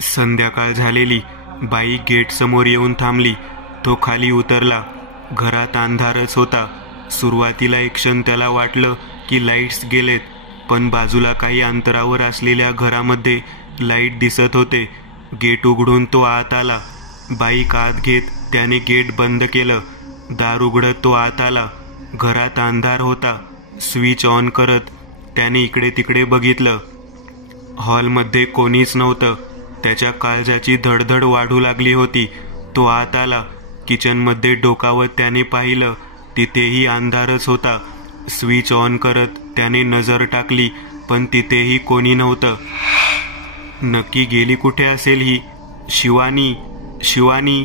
संध्याकाळ झालेली. बाई गेट समोर येऊन थांबली. तो खाली उतरला. घरात अंधारच होता. सुरुवातीला एक क्षण त्याला वाटलं की लाईट्स गेलेत, पण बाजूला काही अंतरावर असलेल्या घरामध्ये लाईट दिसत होते. गेट उघडून तो आत आला. बाईक आत घेत त्याने गेट बंद केलं. दार उघडत तो आत आला. घरात अंधार होता. स्विच ऑन करत त्याने इकडे तिकडे बघितलं. हॉलमध्ये कोणीच नव्हतं. त्याच्या काळजाची धडधड वाढू लागली होती. तो आत आला. किचनमध्ये डोकावत त्याने पाहिलं. तिथेही अंधारच होता. स्विच ऑन करत त्याने नजर टाकली, पण तिथेही कोणी नव्हतं. नक्की गेली कुठे असेल ही? शिवानी, शिवानी,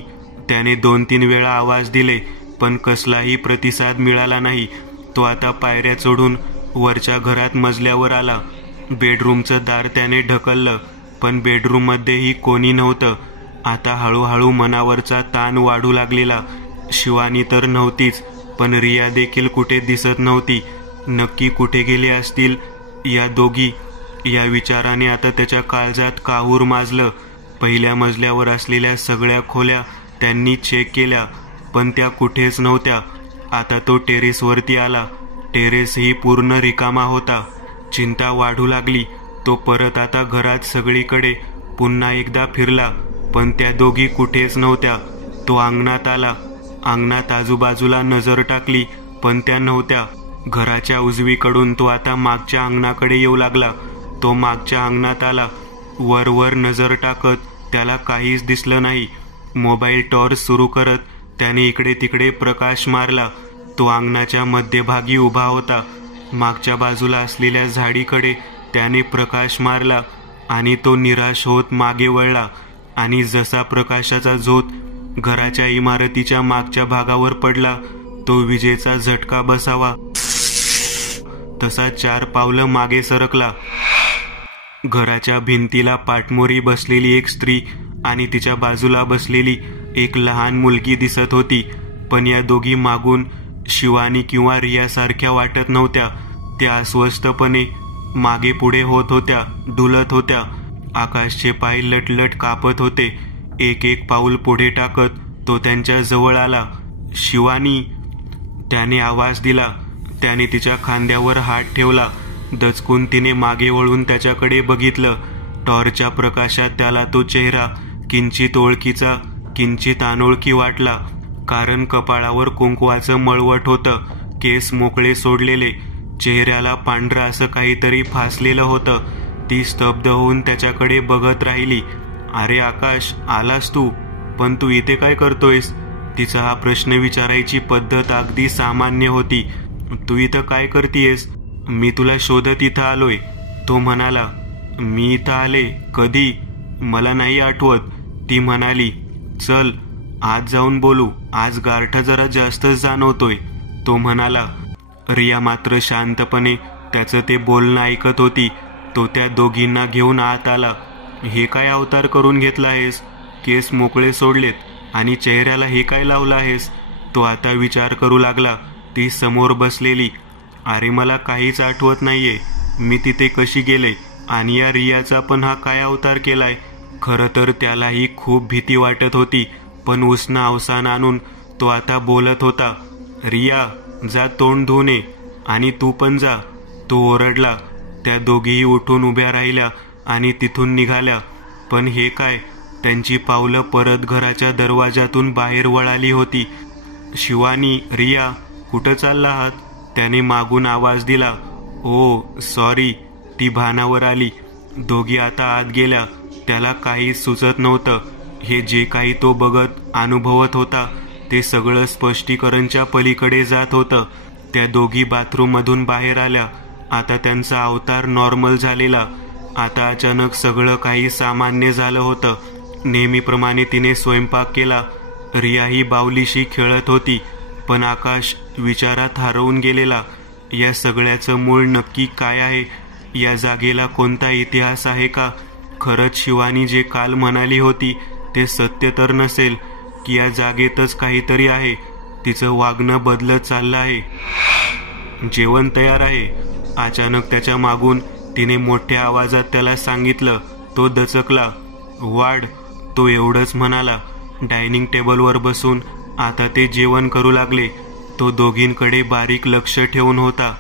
त्याने 2-3 वेळा आवाज दिले, पण कसलाही प्रतिसाद मिळाला नाही. तो आता पायऱ्या चढून वरच्या घरात मजल्यावर आला. बेडरूमचं दार त्याने ढकललं, पण बेडरूममध्येही कोणी नव्हतं. आता हळूहळू मनावरचा ताण वाढू लागलेला. शिवानी तर नव्हतीच, पण रिया देखील कुठे दिसत नव्हती. नक्की कुठे गेले असतील या दोघी? या विचाराने आता त्याच्या काळजात काहूर माजलं. पहिल्या मजल्यावर असलेल्या सगळ्या खोल्या त्यांनी चेक केल्या, पण त्या कुठेच नव्हत्या. आता तो टेरेसवरती आला. टेरेसही पूर्ण रिकामा होता. चिंता वाढू लागली. तो परत आता घरात सगळीकडे पुन्हा एकदा फिरला, पण त्या दोघी कुठेच नव्हत्या. तो अंगणात आला. अंगणात आजूबाजूला नजर टाकली, पण त्या नव्हत्या. घराच्या उजवीकडून तो आता मागच्या अंगणाकडे येऊ लागला. तो मागच्या अंगणात आला. वर नजर टाकत त्याला काहीच दिसलं नाही. मोबाईल टॉर्च सुरू करत त्याने इकडे तिकडे प्रकाश मारला. तो अंगणाच्या मध्यभागी उभा होता. मागच्या बाजूला असलेल्या झाडीकडे त्याने प्रकाश मारला आणि तो निराश होत मागे वळला. आणि जसा प्रकाशाचा झोत घराच्या इमारतीच्या मागच्या भागावर पडला, तो विजेचा झटका बसावा तसा 4 पावलं मागे सरकला. घराच्या भिंतीला पाठमोरी बसलेली एक स्त्री आणि तिच्या बाजूला बसलेली एक लहान मुलगी दिसत होती. पण या दोघी मागून शिवानी किंवा रियासारख्या वाटत नव्हत्या. त्या अस्वस्थपणे मागे पुढे होत होत्या, डुलत होत्या. आकाशचे पाय लटलट कापत होते. एक पाऊल पुढे टाकत तो त्यांच्या जवळ आला. शिवानी, त्याने आवाज दिला. त्याने तिच्या खांद्यावर हात ठेवला. दचकून तिने मागे वळून त्याच्याकडे बघितलं. टॉर्चच्या प्रकाशात त्याला तो चेहरा किंचित ओळखीचा, किंचित अनोळखी वाटला. कारण कपाळावर कुंकवाचं मळवट होतं. केस मोकळे सोडलेले. चेहऱ्याला पांढरं असं काहीतरी फासलेलं होतं. ती स्तब्ध होऊन त्याच्याकडे बघत राहिली. अरे आकाश, आलास तू? पण तू इथे काय करतोयस? तिचा हा प्रश्न विचारायची पद्धत अगदी सामान्य होती. तू इथं काय करतीयस? मी तुला शोधत इथं आलोय, तो म्हणाला. मी इथं आले? कधी? मला नाही आठवत, ती म्हणाली. चल आज जाऊन बोलू, आज गारठा जरा जास्तच जाणवतोय, तो म्हणाला. रिया मात्र शांतपणे त्याचं ते बोलणं ऐकत होती. तो त्या दोघींना घेऊन आत आला. हे काय अवतार करून घेतला आहेस? केस मोकळे सोडलेत आणि चेहऱ्याला हे काय लावलं आहेस? तो आता विचार करू लागला. ती समोर बसलेली. अरे मला काहीच आठवत नाहीये, मी तिथे कशी गेले आणि या रियाचा पण हा काय अवतार केलाय? खरं तर त्यालाही खूप भीती वाटत होती, पण उसनं अवसान आणून तो आता बोलत होता. रिया, जा तोंड धुवून ये आणि तू पण जा, तो ओरडला. त्या दोघीही उठून उभ्या राहिल्या आणि तिथून निघाल्या. पण हे काय? त्यांची पावलं परत घराच्या दरवाजातून बाहेर वळाली होती. शिवानी, रिया, कुठं चालला आहात? त्याने मागून आवाज दिला. ओ सॉरी, ती भानावर आली. दोघी आता आत गेल्या. त्याला काहीच सुचत नव्हतं. हे जे काही तो बघत अनुभवत होता ते सगळं स्पष्टीकरणच्या पलीकडे जात होतं. त्या दोघी बाथरूममधून बाहेर आल्या. आता त्यांचा अवतार नॉर्मल झालेला. आता अचानक सगळं काही सामान्य झालं होतं. नेहमीप्रमाणे तिने स्वयंपाक केला. रियाही बाहुलीशी खेळत होती. पण आकाश विचारात हरवून गेलेला. या सगळ्याचं मूळ नक्की काय आहे? या जागेला कोणता इतिहास आहे का? खरंच शिवानी जे काल म्हणाली होती ते सत्य तर नसेल, की या जागेतच काहीतरी आहे? तिचं वागणं बदलत चाललं आहे. जेवण तयार आहे, अचानक त्याच्या मागून तिने मोठ्या आवाजात त्याला सांगितलं. तो दचकला. वाढ, तो एवढंच म्हणाला. डायनिंग टेबलवर बसून आता ते जेवण करू लागले. तो दोघींकडे बारीक लक्ष ठेवून होता.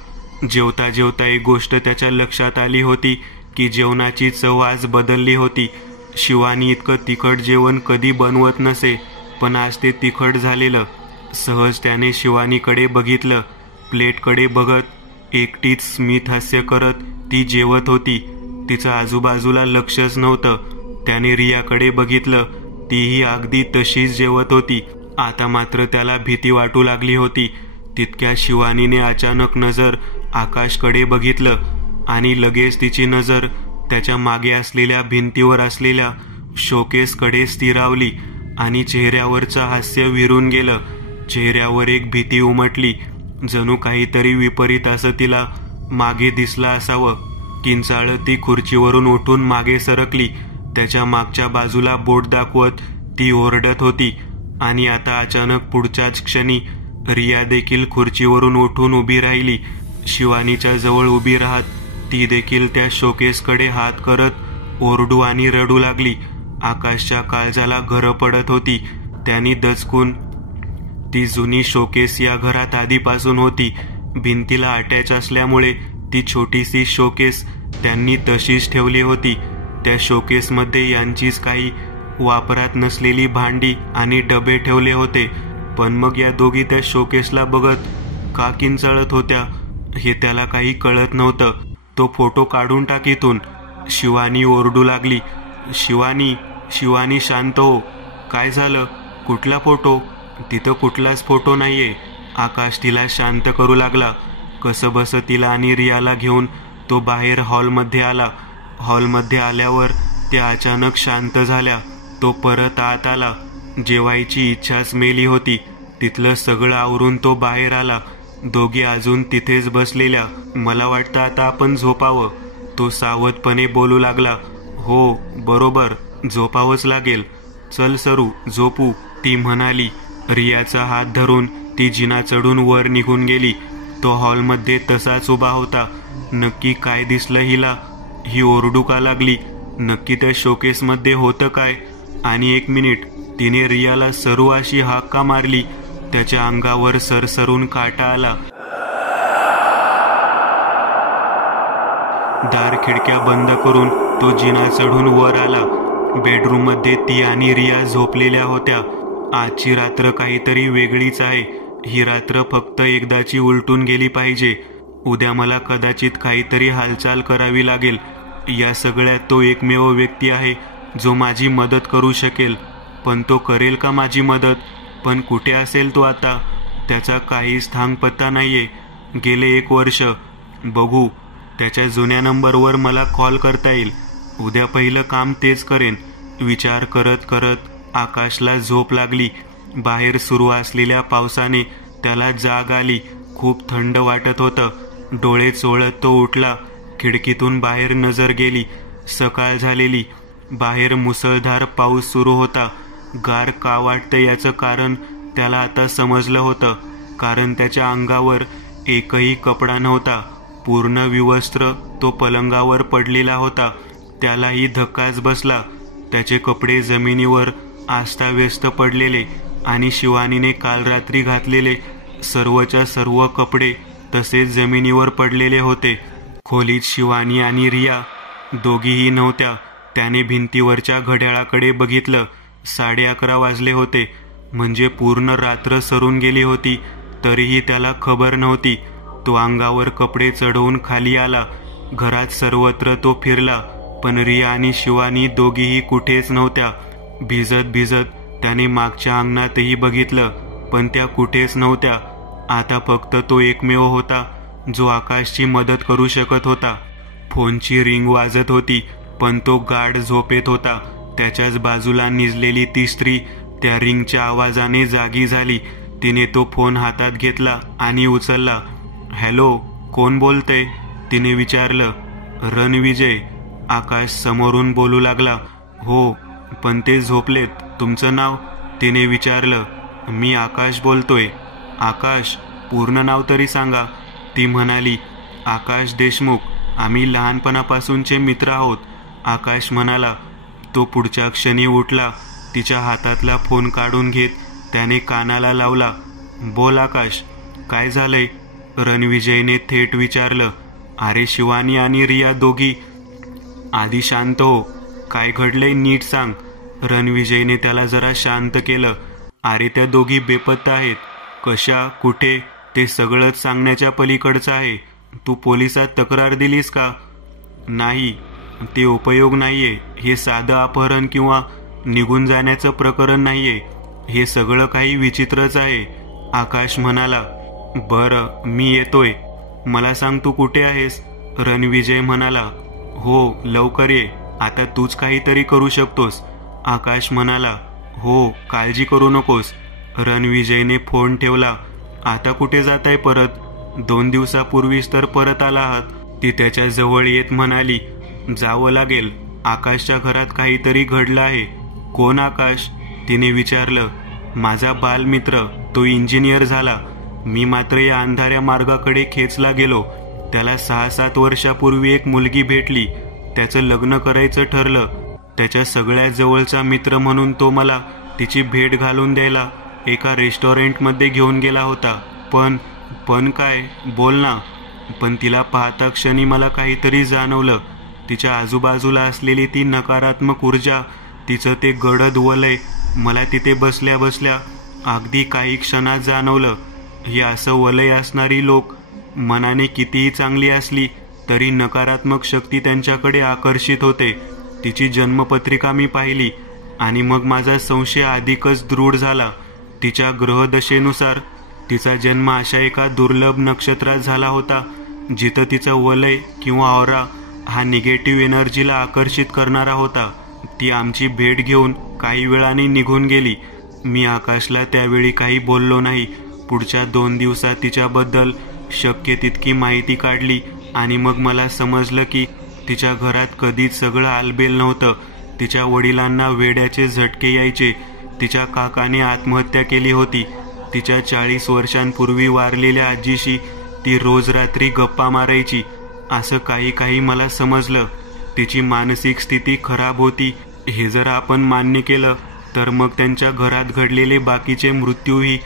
जेवता जेवता एक गोष्ट त्याच्या लक्षात आली होती की जेवणाची चव आज बदलली होती. शिवानी इतकं तिखट जेवण कधी बनवत नसे, पण आज ते तिखट झालेलं. सहज त्याने शिवानीकडे बघितलं. प्लेटकडे बघत एकटीच स्मित हास्य करत ती जेवत होती. तिचं आजूबाजूला लक्षच नव्हतं. त्याने रियाकडे बघितलं. तीही अगदी तशीच जेवत होती. आता मात्र त्याला भीती वाटू लागली होती. तितक्या शिवानीने अचानक नजर आकाशकडे बघितलं आणि लगेच तिची नजर त्याच्या मागे असलेल्या भिंतीवर असलेल्या शोकेसकडे स्थिरावली आणि चेहऱ्यावरचं हास्य विरून गेलं. चेहऱ्यावर एक भीती उमटली. जणू काहीतरी विपरीत असं तिला मागे दिसलं असावं. किंचाळत ती खुर्चीवरून उठून मागे सरकली. त्याच्या मागच्या बाजूला बोट दाखवत ती ओरडत होती. आणि आता अचानक पुढच्याच क्षणी रिया देखील खुर्चीवरून उठून उभी राहिली. शिवानीच्या जवळ उभी राहत ती देखील त्या शोकेसकडे हात करत ओरडू आणि रडू लागली. आकाशच्या काळजाला घरं पडत होती. त्यांनी दचकून ती जुनी शोकेस या घरात आधीपासून होती. भिंतीला अटॅच असल्यामुळे ती छोटीशी शोकेस त्यांनी तशीच ठेवली होती. त्या शोकेसमध्ये यांचीच काही वापरात नसलेली भांडी आणि डबे ठेवले होते. पण मग या दोघी त्या शोकेसला बघत का किंचाळत होत्या हे त्याला काही कळत नव्हतं. तो फोटो काढून टाक इथून, शिवानी ओरडू लागली. शिवानी, शिवानी शांत हो. काय झालं? कुठला फोटो? तिथं कुठलाच फोटो नाहीये. आकाश तिला शांत करू लागला. कसंबसं तिला आणि रियाला घेऊन तो बाहेर हॉलमध्ये आला. हॉलमध्ये आल्यावर त्या अचानक शांत झाल्या. तो परत आत आला. जेवायची इच्छाच मेली होती. तिथलं सगळं आवरून तो बाहेर आला. दोघी अजून तिथेच बसलेल्या. मला वाटतं आता आपण झोपावं, तो सावधपणे बोलू लागला. हो बरोबर, झोपावंच लागेल. चल सरू, झोपू, ती म्हणाली. रियाचा हात धरून ती जिना चढून वर निघून गेली. तो हॉलमध्ये तसाच उभा होता. नक्की काय दिसलं हिला? ही ओरडू का लागली? नक्की त्या शोकेसमध्ये होतं काय? आणि एक मिनिट, तिने रियाला सरू अशी हाक का मारली? त्याच्या अंगावर सरसरून काटा आला. दार खिडक्या बंद करून तो जिना चढून वर आला. बेडरूम मध्ये ती आणि रिया झोपलेल्या होत्या. आजची रात्र काहीतरी वेगळीच आहे. ही रात्र फक्त एकदाची उलटून गेली पाहिजे. उद्या मला कदाचित काहीतरी हालचाल करावी लागेल. या सगळ्यात तो एकमेव व्यक्ती आहे जो माझी मदत करू शकेल. पण तो करेल का माझी मदत? पण कुठे असेल तो आता? त्याचा काहीच थांगपत्ता नाहीये. गेले 1 वर्ष. बघू, त्याच्या जुन्या नंबरवर मला कॉल करता येईल. उद्या पहिलं काम तेच करेन. विचार करत करत आकाशला झोप लागली. बाहेर सुरू असलेल्या पावसाने त्याला जाग आली. खूप थंड वाटत होतं. डोळे चोळत तो उठला. खिडकीतून बाहेर नजर गेली. सकाळ झालेली. बाहेर मुसळधार पाऊस सुरू होता. गार का वाटतं याचं कारण त्याला आता समजलं होतं. कारण त्याच्या अंगावर एकही कपडा नव्हता. पूर्ण विवस्त्र तो पलंगावर पडलेला होता. त्यालाही धक्काच बसला. त्याचे कपडे जमिनीवर आस्थाव्यस्त पडलेले आणि शिवानीने काल रात्री घातलेले सर्वच्या सर्व कपडे तसेच जमिनीवर पडलेले होते. खोलीत शिवानी आणि रिया दोघीही नव्हत्या. त्याने भिंतीवरच्या घड्याळाकडे बघितलं. 11:30 वाजले होते. म्हणजे पूर्ण रात्र सरून गेली होती. तरीही त्याला खबर नव्हती. तो अंगावर कपडे चढवून खाली आला. घरात सर्वत्र तो फिरला, पण रिया आणि शिवानी दोघीही कुठेच नव्हत्या. भिजत भिजत त्याने मागच्या अंगणातही बघितलं, पण त्या कुठेच नव्हत्या. आता फक्त तो एकमेव होता जो आकाशची मदत करू शकत होता. फोनची रिंग वाजत होती, पण तो गाढ झोपेत होता. त्याच्याच बाजूला निजलेली ती स्त्री त्या रिंगच्या आवाजाने जागी झाली. तिने तो फोन हातात घेतला आणि उचलला. हॅलो, कोण बोलतंय? तिने विचारलं. रणविजय, आकाश समोरून बोलू लागला. हो, पण ते झोपलेत. तुमचं नाव? तिने विचारलं. मी आकाश बोलतोय. आकाश, पूर्ण नाव तरी सांगा, ती म्हणाली. आकाश देशमुख. आम्ही लहानपणापासूनचे मित्र आहोत, आकाश म्हणाला. तो पुढच्या क्षणी उठला. तिच्या हातातला फोन काढून घेत त्याने कानाला लावला. बोल आकाश, काय झालंय? रणविजयने थेट विचारलं. अरे शिवानी आणि रिया दोघी. आधी शांत हो, काय घडलंय नीट सांग. रणविजयने त्याला जरा शांत केलं. अरे त्या दोघी बेपत्ता आहेत. कशा, कुठे, ते सगळंच सांगण्याच्या पलीकडचं आहे. तू पोलिसात तक्रार दिलीस का? नाही, ते उपयोग नाहीये. हे साधं अपहरण किंवा निघून जाण्याचं प्रकरण नाहीये. हे सगळं काही विचित्रच आहे, आकाश म्हणाला. बरं, मी येतोय. मला सांग तू कुठे आहेस? रणविजय म्हणाला. हो, लवकर ये. आता तूच काहीतरी करू शकतोस, आकाश म्हणाला. हो, काळजी करू नकोस. रणविजयने फोन ठेवला. आता कुठे जाताय परत? 2 दिवसापूर्वीच तर परत आला आहात. ती त्याच्या जवळ येत म्हणाली. जावं लागेल. आकाशच्या घरात काहीतरी घडलं आहे. कोण आकाश? तिने विचारलं. माझा बालमित्र, तो इंजिनियर झाला. मी मात्र या अंधाऱ्या मार्गाकडे खेचला गेलो. त्याला 6-7 वर्षापूर्वी एक मुलगी भेटली. त्याचं लग्न करायचं ठरलं. त्याच्या सगळ्यात जवळचा मित्र म्हणून तो मला तिची भेट घालून द्यायला एका रेस्टॉरंटमध्ये घेऊन गेला होता. पण काय? बोल ना. पण तिला पाहता क्षणी मला काहीतरी जाणवलं. तिच्या आजूबाजूला असलेली ती नकारात्मक ऊर्जा, तिचं ते गडद वलय मला तिथे बसल्या बसल्या अगदी काही क्षणात जाणवलं. हे असं वलय असणारी लोक मनाने कितीही चांगली असली तरी नकारात्मक शक्ती त्यांच्याकडे आकर्षित होते. तिची जन्मपत्रिका मी पाहिली आणि मग माझा संशय अधिकच दृढ झाला. तिच्या ग्रहदशेनुसार तिचा जन्म अशा एका दुर्लभ नक्षत्रात झाला होता जिथं तिचं वलय किंवा ऑरा हा निगेटिव्ह एनर्जीला आकर्षित करणारा होता. ती आमची भेट घेऊन काही वेळाने निघून गेली. मी आकाशला त्यावेळी काही बोललो नाही. पुढच्या 2 दिवसात तिच्याबद्दल शक्य तितकी माहिती काढली आणि मग मला समजलं की तिच्या घरात कधीच सगळं आलबेल नव्हतं. तिच्या वडिलांना वेड्याचे झटके यायचे. तिच्या काकाने आत्महत्या केली होती. तिच्या 40 वर्षांपूर्वी वारलेल्या आजीशी ती रोज रात्री गप्पा मारायची. असं काही मला समजलं. तिची मानसिक स्थिती खराब होती हे जर आपण मान्य केलं तर मग त्यांच्या घरात घडलेले बाकीचे मृत्यूही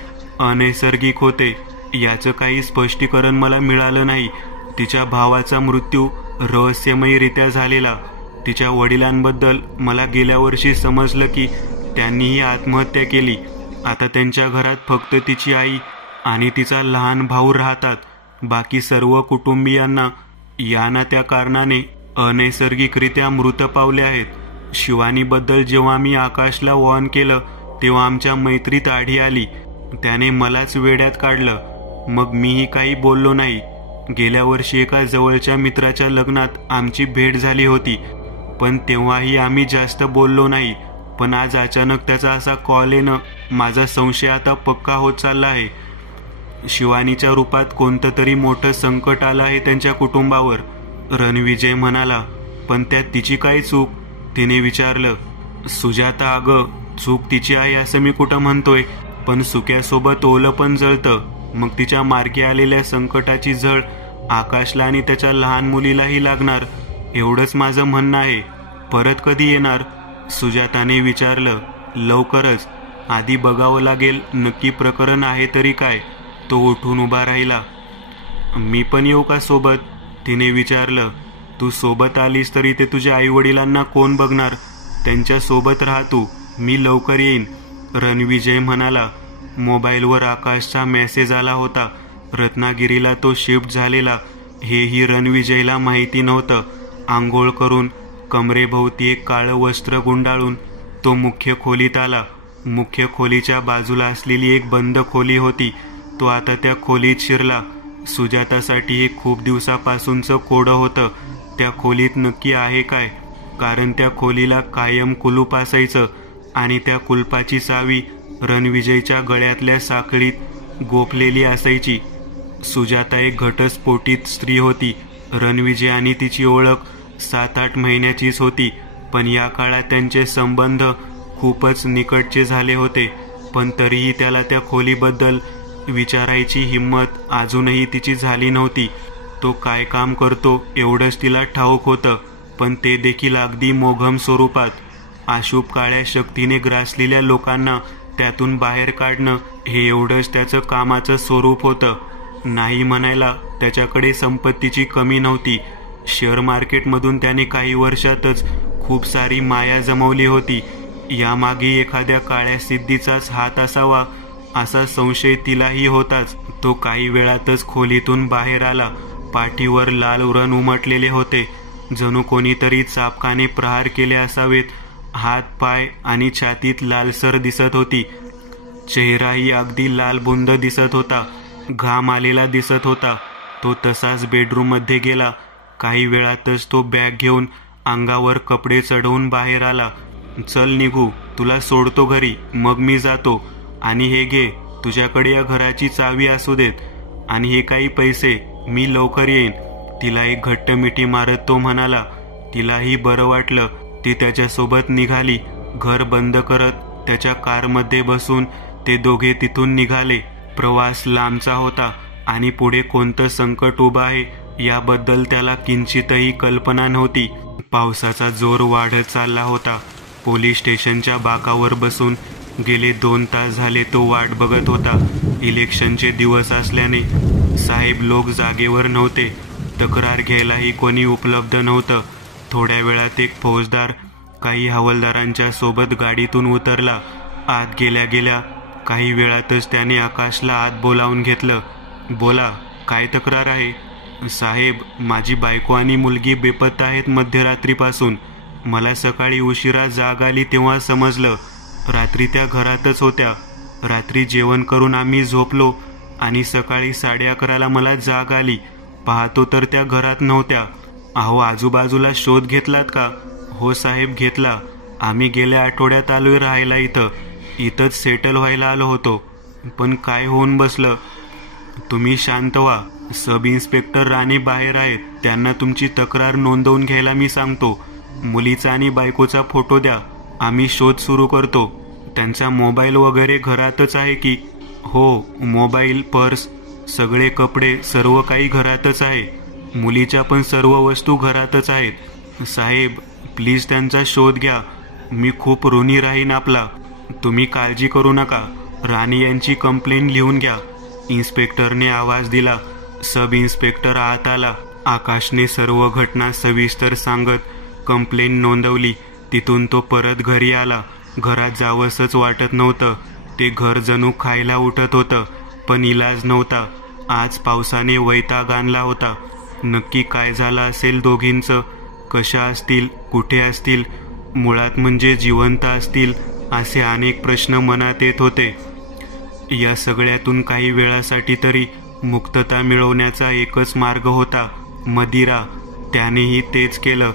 अनैसर्गिक होते. याचं काही स्पष्टीकरण मला मिळालं नाही. तिच्या भावाचा मृत्यू रहस्यमयरित्या झालेला. तिच्या वडिलांबद्दल मला गेल्या वर्षी समजलं की त्यांनीही आत्महत्या केली. आता त्यांच्या घरात फक्त तिची आई आणि तिचा लहान भाऊ राहतात. बाकी सर्व कुटुंबियांना या ना त्या कारणाने अनैसर्गिकरित्या मृत पावले आहेत. शिवानीबद्दल जेव्हा मी आकाशला वॉर्न केलं तेव्हा आमच्या मैत्रीत आढी आली. त्याने मलाच वेड्यात काढलं. मग मीही काही बोललो नाही. गेल्या वर्षी एका जवळच्या मित्राच्या लग्नात आमची भेट झाली होती, पण तेव्हाही आम्ही जास्त बोललो नाही. पण आज अचानक त्याचा असा कॉल येणं माझा संशय आता पक्का होत चालला आहे. शिवानीच्या रूपात कोणतं तरी मोठं संकट आलं आहे त्यांच्या कुटुंबावर, रणविजय म्हणाला. पण त्यात तिची काय चूक? तिने विचारलं. सुजाता, अगं चूक तिची आहे असं मी कुठं म्हणतोय, पण सुक्यासोबत ओलं पण जळतं. मग तिच्या मार्गी आलेल्या संकटाची झळ आकाशला आणि त्याच्या लहान मुलीलाही लागणार, एवढंच माझं म्हणणं आहे. परत कधी येणार? सुजाताने विचारलं. लवकरच. आधी बघावं लागेल नक्की प्रकरण आहे तरी काय. तो उठून उभा राहिला. मी पण येऊ का सोबत? तिने विचारलं. तू सोबत आलीस तरी ते तुझ्या आईवडिलांना कोण बघणार? त्यांच्या सोबत राहा तू. मी लवकर येईन, रणविजय म्हणाला. मोबाईलवर आकाशचा मेसेज आला होता. रत्नागिरीला तो शिफ्ट झालेला हेही रणविजयला माहिती नव्हतं. आंघोळ करून कमरेभोवती एक काळं वस्त्र गुंडाळून तो मुख्य खोलीत आला. मुख्य खोलीच्या बाजूला असलेली एक बंद खोली होती. तो आता त्या खोलीत शिरला. सुजातासाठी हे खूप दिवसापासूनचं कोडं होतं. त्या खोलीत नक्की आहे काय? कारण त्या खोलीला कायम कुलूप असायचं आणि त्या कुलपाची चावी रणविजयच्या गळ्यातल्या साखळीत गोफलेली असायची. सुजाता एक घटस्फोटित स्त्री होती. रणविजय आणि तिची ओळख 7-8 महिन्याचीच होती, पण या काळात त्यांचे संबंध खूपच निकटचे झाले होते. पण तरीही त्याला त्या खोलीबद्दल विचारायची हिंमत अजूनही तिची झाली नव्हती. तो काय काम करतो एवढंच तिला ठाऊक होतं, पण ते देखील अगदी मोघम स्वरूपात. अशुभ काळ्या शक्तीने ग्रासलेल्या लोकांना त्यातून बाहेर काढणं हे एवढंच त्याचं कामाचं स्वरूप होतं. नाही म्हणायला त्याच्याकडे संपत्तीची कमी नव्हती. शेअर मार्केटमधून त्याने काही वर्षातच खूप सारी माया जमवली होती. यामागे एखाद्या काळ्या सिद्धीचाच हात असावा असा संशय तिलाही होताच. तो काही वेळातच खोलीतून बाहेर आला. पाठीवर लाल व्रण उमटलेले होते, जणू कोणीतरी चापकाने प्रहार केले असावेत. हात पाय आणि छातीत लालसर दिसत होती. चेहराही अगदी लालबुंद दिसत होता. घाम आलेला दिसत होता. तो तसाच बेडरूममध्ये गेला. काही वेळातच तो बॅग घेऊन अंगावर कपडे चढवून बाहेर आला. चल निघू, तुला सोडतो घरी, मग मी जातो. आणि हे घे, तुझ्याकडे या घराची चावी असू देत. आणि हे काही पैसे, मी लवकर येईन. तिला एक घट्ट मिठी मारत तो म्हणाला. तिलाही बरं वाटलं. ती त्याच्यासोबत निघाली. घर बंद करत त्याच्या कारमध्ये बसून ते दोघे तिथून निघाले. प्रवास लांबचा होता आणि पुढे कोणतं संकट उभं आहे याबद्दल त्याला किंचितही कल्पना नव्हती. पावसाचा जोर वाढत चालला होता. पोलीस स्टेशनच्या बाकावर बसून गेले 2 तास झाले तो वाट बघत होता. इलेक्शनचे दिवस असल्याने साहेब लोक जागेवर नव्हते. तक्रार घ्यायलाही कोणी उपलब्ध नव्हतं. थोड्या वेळात एक फौजदार काही हवालदारांच्या सोबत गाडीतून उतरला. आत गेल्या गेल्या काही वेळातच त्याने आकाशला आत बोलावून घेतलं. बोला, काय तक्रार आहे? साहेब, माझी बायको आणि मुलगी बेपत्ता आहेत मध्यरात्रीपासून. मला सकाळी उशिरा जाग आली तेव्हा समजलं. रात्री त्या घरातच होत्या. रात्री जेवण करून आम्ही झोपलो आणि सकाळी 11:30ला मला जाग आली. पाहतो तर त्या घरात नव्हत्या. अहो, आजूबाजूला शोध घेतलात का? हो साहेब, घेतला. आम्ही गेल्या आठवड्यात आलोय राहायला इथं. इथंच सेटल व्हायला आलो होतो. पण काय होऊन बसलं? तुम्ही शांत व्हा. सब इन्स्पेक्टर राणे बाहेर आहेत. त्यांना तुमची तक्रार नोंदवून घ्यायला मी सांगतो. मुलीचा आणि बायकोचा फोटो द्या. आम्ही शोध सुरू करतो. त्यांचा मोबाईल वगैरे घरातच आहे की? हो, मोबाईल, पर्स, सगळे कपडे, सर्व काही घरातच आहे. मुलीच्या पण सर्व वस्तू घरातच आहेत. साहेब, प्लीज त्यांचा शोध घ्या. मी खूप ऋणी राहीन आपला. तुम्ही काळजी करू नका. राणी यांची कंप्लेंट लिहून घ्या. इन्स्पेक्टरने आवाज दिला. सब इन्स्पेक्टर आत आला. आकाशने सर्व घटना सविस्तर सांगत कंप्लेंट नोंदवली. तिथून तो परत घरी आला. घरात जावंसच वाटत नव्हतं. ते घर जणू खायला उठत होतं, पण इलाज नव्हता. आज पावसाने वैताग आणला होता. नक्की काय झालं असेल दोघींचं? कशा असतील, कुठे असतील, मुळात म्हणजे जिवंत असतील, असे अनेक प्रश्न मनात येत होते. या सगळ्यातून काही वेळासाठी तरी मुक्तता मिळवण्याचा एकच मार्ग होता, मदिरा. त्यानेही तेच केलं.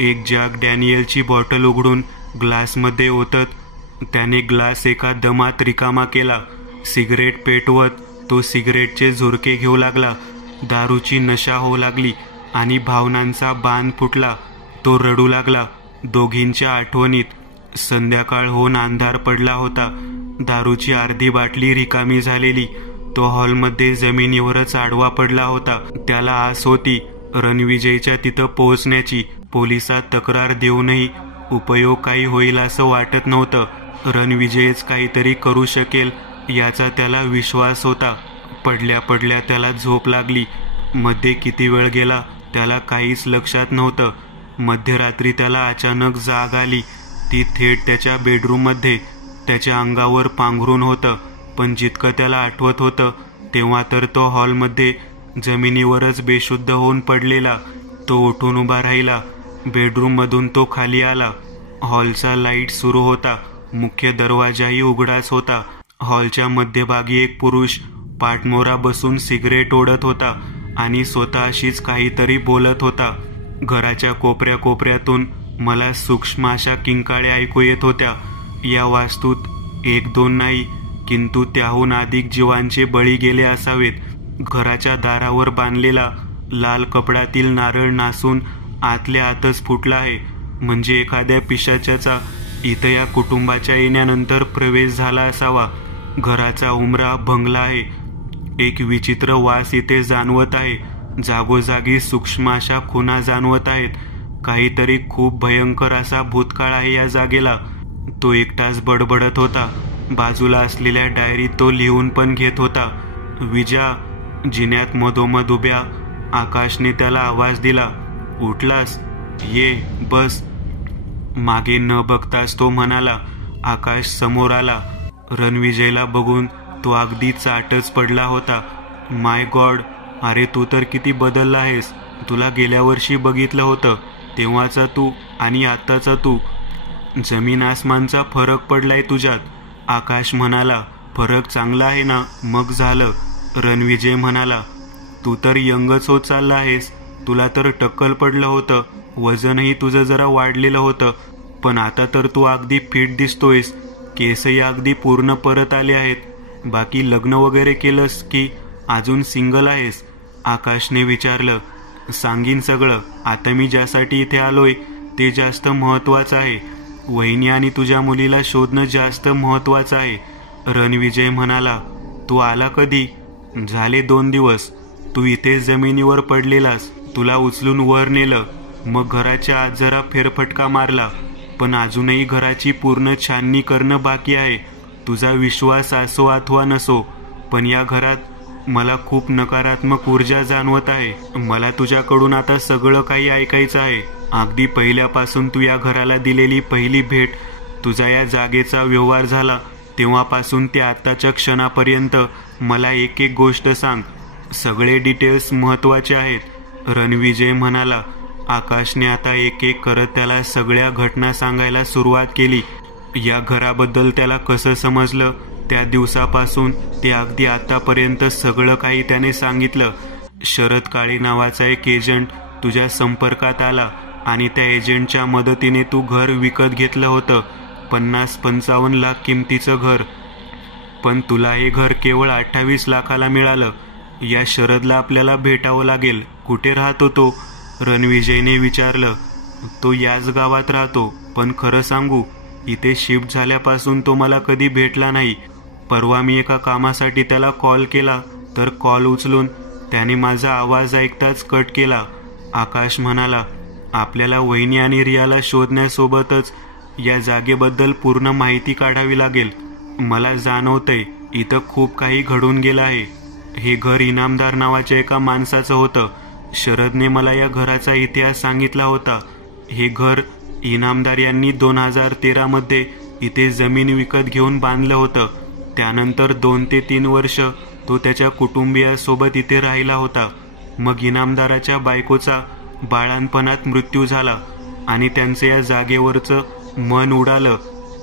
एक जॅक डॅनियलची बॉटल उघडून ग्लासमध्ये ओतत त्याने ग्लास एका दमात रिकामा केला. सिगरेट पेटवत तो सिगरेटचे झुरके घेऊ लागला. दारूची नशा होऊ लागली आणि भावनांचा बांध फुटला. तो रडू लागला. दोघींच्या आठवणीत. संध्याकाळ होऊन अंधार पडला होता. दारूची अर्धी बाटली रिकामी झालेली. तो हॉलमध्ये जमिनीवरच आडवा पडला होता. त्याला आस होती रणविजयच्या तिथं पोहोचण्याची. पोलिसात तक्रार देऊनही उपयोग काही होईल असं वाटत नव्हतं. रणविजयच काहीतरी करू शकेल याचा त्याला विश्वास होता. पडल्या पडल्या त्याला झोप लागली. मध्ये किती वेळ गेला त्याला काहीच लक्षात नव्हतं. मध्यरात्री त्याला अचानक जाग आली. ती थेट त्याच्या बेडरूममध्ये. त्याच्या अंगावर पांघरून होतं, पण जितकं त्याला आठवत होतं तेव्हा तर तो हॉलमध्ये जमिनीवरच बेशुद्ध होऊन पडलेला. तो उठून उभा राहिला. बेडरूममधून तो खाली आला. हॉलचा लाईट सुरू होता. मुख्य दरवाजाही उघडाच होता. हॉलच्या मध्यभागी एक पुरुष पाठमोरा बसून सिगरेट ओढत होता आणि स्वतःशीच काहीतरी बोलत होता. घराच्या कोपऱ्या कोपऱ्यातून मला सूक्ष्म अशा किंकाळ्या ऐकू येत होत्या. या वास्तूत 1-2 नाही, किंतु त्याहून अधिक जीवांचे बळी गेले असावेत. घराच्या दारावर बांधलेला लाल कपड्यातील नारळ नासून आतल्या आतच फुटला आहे. म्हणजे एखाद्या पिशाच्याचा इथं या कुटुंबाच्या येण्यानंतर प्रवेश झाला असावा. घराचा उंबरा भंगला आहे. एक विचित्र वास इथे जाणवत आहे. जागोजागी सूक्ष्म अशा खुणा जाणवत आहेत. काहीतरी खूप भयंकर असा भूतकाळ आहे या जागेला. तो एकटाच बडबडत होता. बाजूला असलेल्या डायरीत तो लिहून पण घेत होता. विजा, जिन्यात मधोमध उभ्या आकाशने त्याला आवाज दिला. उठलास? ये बस. मागे न बघताच तो म्हणाला. आकाश समोर आला. रणविजयला बघून तो अगदी चाटच पडला होता. माय गॉड, अरे तू तर किती बदलला आहेस. तुला गेल्या वर्षी बघितलं होतं तेव्हाचा तू आणि आत्ताचा तू, जमीन आसमानचा फरक पडलाय तुझ्यात. आकाश म्हणाला. फरक चांगला आहे ना, मग झालं. रणविजय म्हणाला. तू तर यंगच होत चालला आहेस. तुला तर टक्कल पडलं होतं, वजनही तुझं जरा वाढलेलं होतं, पण आता तर तू अगदी फिट दिसतोयस. केसही अगदी पूर्ण परत आले आहेत. बाकी लग्न वगैरे केलंस की अजून सिंगल आहेस? आकाशने विचारलं. सांगीन सगळं. आता मी ज्यासाठी इथे आलोय ते जास्त महत्वाचं आहे. वहिनी आणि तुझ्या मुलीला शोधणं जास्त महत्वाचं आहे. रणविजय म्हणाला. तू आला कधी? झाले 2 दिवस. तू इथे जमिनीवर पडलेलास. तुला उचलून वर नेलं. मग घराच्या आत जरा फेरफटका मारला, पण अजूनही घराची पूर्ण छाननी करणं बाकी आहे. तुझा विश्वास असो अथवा नसो, पण या घरात मला खूप नकारात्मक ऊर्जा जाणवत आहे. मला तुझ्याकडून आता सगळं काही ऐकायचं आहे. अगदी पहिल्यापासून तू या घराला दिलेली पहिली भेट, तुझा या जागेचा व्यवहार झाला तेव्हापासून ते आत्ताच्या क्षणापर्यंत मला एक एक गोष्ट सांग. सगळे डिटेल्स महत्वाचे आहेत. रणविजय म्हणाला. आकाशने आता एक एक करत त्याला सगळ्या घटना सांगायला सुरुवात केली. या घराबद्दल त्याला कसं समजलं, त्या दिवसापासून ते अगदी आतापर्यंत सगळं काही त्याने सांगितलं. शरद काळे नावाचा एक एजंट तुझ्या संपर्कात आला आणि त्या एजंटच्या मदतीने तू घर विकत घेतलं होतं. 50-55 लाख किमतीचं घर. पण तुला हे घर केवळ 28 लाखाला मिळालं. या शरदला आपल्याला भेटावं लागेल. कुठे राहतो तो? रणविजयने विचारलं. तो याच गावात राहतो, पण खरं सांगू, इथे शिफ्ट झाल्यापासून तो मला कधी भेटला नाही. परवा मी एका कामासाठी त्याला कॉल केला, तर कॉल उचलून त्याने माझा आवाज ऐकताच कट केला. आकाश म्हणाला. आपल्याला वहिनी आणि रियाला शोधण्यासोबतच या जागेबद्दल पूर्ण माहिती काढावी लागेल. मला जाणवतंय इथं खूप काही घडून गेलं आहे. हे घर इनामदार नावाच्या एका माणसाचं होतं. शरदने मला या घराचा इतिहास सांगितला होता. हे घर इनामदार यांनी 2013 मध्ये इथे जमीन विकत घेऊन बांधलं होतं. त्यानंतर 2 ते 3 वर्ष तो त्याच्या कुटुंबियासोबत इथे राहिला होता. मग इनामदाराच्या बायकोचा बाळंतपणात मृत्यू झाला आणि त्यांचं या जागेवरचं मन उडालं.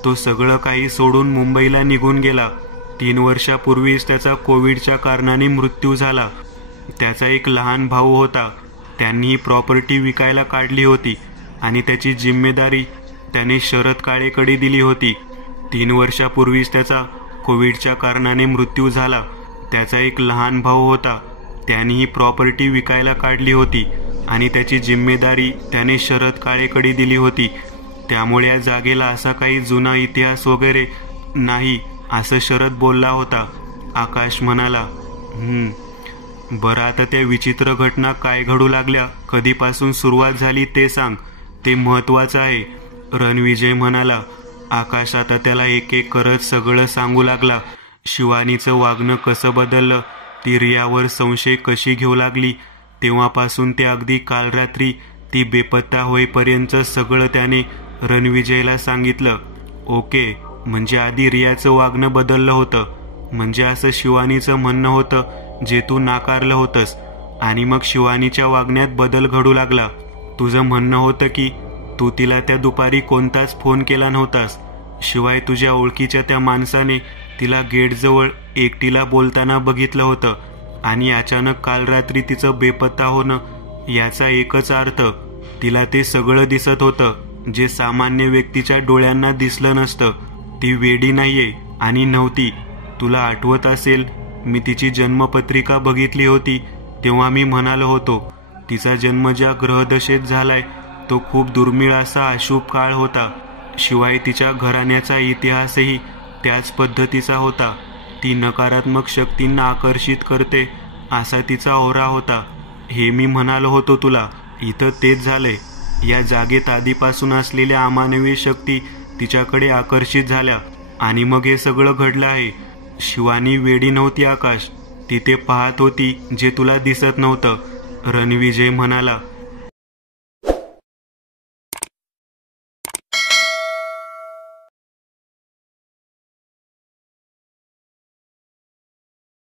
तो सगळं काही सोडून मुंबईला निघून गेला. 3 वर्षापूर्वीच त्याचा कोविडच्या कारणाने मृत्यू झाला. त्याचा एक लहान भाऊ होता. त्यांनी ही प्रॉपर्टी विकायला काढली होती आणि त्याची जिम्मेदारी त्याने शरद काळेकडे दिली होती. 3 वर्षापूर्वीच त्याचा कोविडच्या कारणाने मृत्यू झाला. त्याचा एक लहान भाऊ होता. त्यांनी ही प्रॉपर्टी विकायला काढली होती आणि त्याची जिम्मेदारी त्याने शरद काळेकडे दिली होती. त्यामुळे या जागेला असा काही जुना इतिहास वगैरे नाही, असं शरद बोलला होता. आकाश म्हणाला. बरं, आता त्या विचित्र घटना काय घडू लागल्या, कधीपासून सुरुवात झाली ते सांग. ते महत्वाचं आहे. रणविजय म्हणाला. आकाश आता त्याला एक एक करत सगळं सांगू लागला. शिवानीचं वागणं कसं बदललं, ती रियावर संशय कशी घेऊ लागली, तेव्हापासून ते अगदी काल रात्री ती बेपत्ता होईपर्यंत सगळं त्याने रणविजयला सांगितलं. ओके, म्हणजे आधी रियाचं वागणं बदललं होतं. म्हणजे असं शिवानीचं म्हणणं होतं जे तू नाकारलं होतंस, आणि मग शिवानीच्या वागण्यात बदल घडू लागला. तुझं म्हणणं होतं की तू तिला त्या दुपारी कोणताच फोन केला नव्हतास. शिवाय तुझ्या ओळखीच्या त्या माणसाने तिला गेटजवळ एकटीला बोलताना बघितलं होतं आणि अचानक काल रात्री तिचं बेपत्ता होणं, याचा एकच अर्थ तिला ते सगळं दिसत होतं जे सामान्य व्यक्तीच्या डोळ्यांना दिसलं नसतं. ती वेडी नाहीये आणि नव्हती. तुला आठवत असेल, मी तिची जन्मपत्रिका बघितली होती तेव्हा मी म्हणालो होतो तिचा जन्म ज्या ग्रहदशेत झालाय तो खूप दुर्मिळ असा अशुभ काळ होता. शिवाय तिच्या घराण्याचा इतिहासही त्याच पद्धतीचा होता. ती नकारात्मक शक्तींना आकर्षित करते असा तिचा ओरा होता. हे मी म्हणालो होतो तुला. इथं तेच झालंय. या जागेत आधीपासून असलेल्या अमानवी शक्ती तिच्याकडे आकर्षित झाल्या आणि मग हे सगळं घडलं आहे. शिवानी वेडी नव्हती आकाश, ती ते पाहत होती जे तुला दिसत नव्हतं. रणविजय म्हणाला.